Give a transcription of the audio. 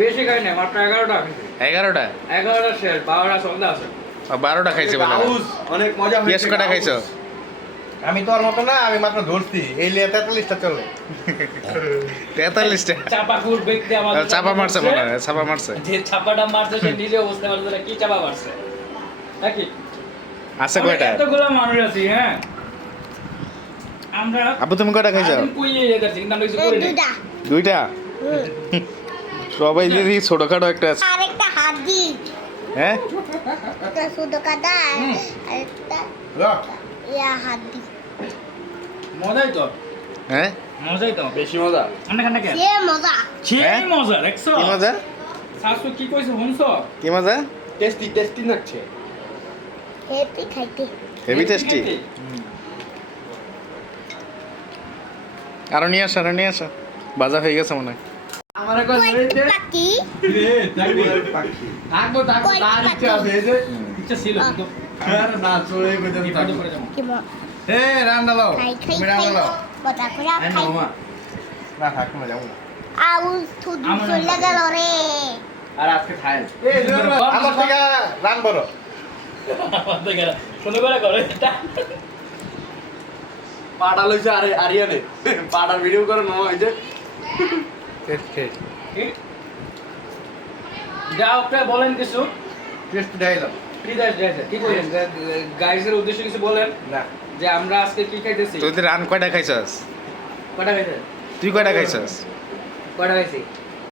বেশি খাই না, মাত্র 11টা খেয়েছি। 11টা 11টা শেষ, 12টা সন্ধ্যা আছে। 12টা খাইছে বলে অনেক মজা কেস কটা খাইছো আমি তোর মতো না, আমি মাত্র ধরছি এই লিয়ে 43টা চলে। 43টা চাপা কুর ব্যক্তি আমাদের চাপা মারছে মনে হয় চাপা মারছে যে চাপাটা মারছে সে নিজেও বুঝতে পারছে না কি চাপা মারছে নাকি আছে কয়টা এতগুলো মানুষ আছি হ্যাঁ আমরা আবু তুমি কয়টা খাইছো সারাদিন কুইয়ে যাচ্ছি কিন্তু আমরা কিছু করি না দুইটা সবাই যদি ছোটখাটো একটা আছে আরেকটা হাড্ডি হ্যাঁ একটা শুধু কাটা আরেকটা ইয়া হাড্ডি মজাই তো হ্যাঁ মজাই তো বেশি মজা। আমরা খান না কেন সে মজা সেই হ্যাঁ? মজা দেখছো কি মজা শাশু কি কইছে শুনছো কি মজা টেস্টি টেস্টি লাগছে। হেপি খাইতে হেভি টেস্টি আরো নিয়ে আসো বাজা হয়ে গেছে মনে হয় আমার কই পাখি থাকবো কই তার পাখি? ইচ্ছা ছিল কিন্তু না চলে বিপদে পড়ে যাবো কি মজা এ রান্দালো খাই খাই তুমি খাই রান্দালো মজা করে আই খাই মামা না থাক না যাবো না। আউ থুদু চলে গেল রে আর আজকে খাই এই আমার থেকে রান বড়। আমাদের গেল কোন বেলা করে এটা পাটা লইছে আরে আরিয়ানে পাটার ভিডিও করে না হইছে টেস্ট টেস্ট যা আপনি বলেন কিছু টেস্ট ডাইলাম প্লিজ কি কইলেন গাইজের উদ্দেশ্যে কিছু বলেন না যে আমরা আজকে কি খাইতেছি তুই রান কয়টা খাইছস কটা খাইছে তুই কয়টা খাইছস কটা খাইছি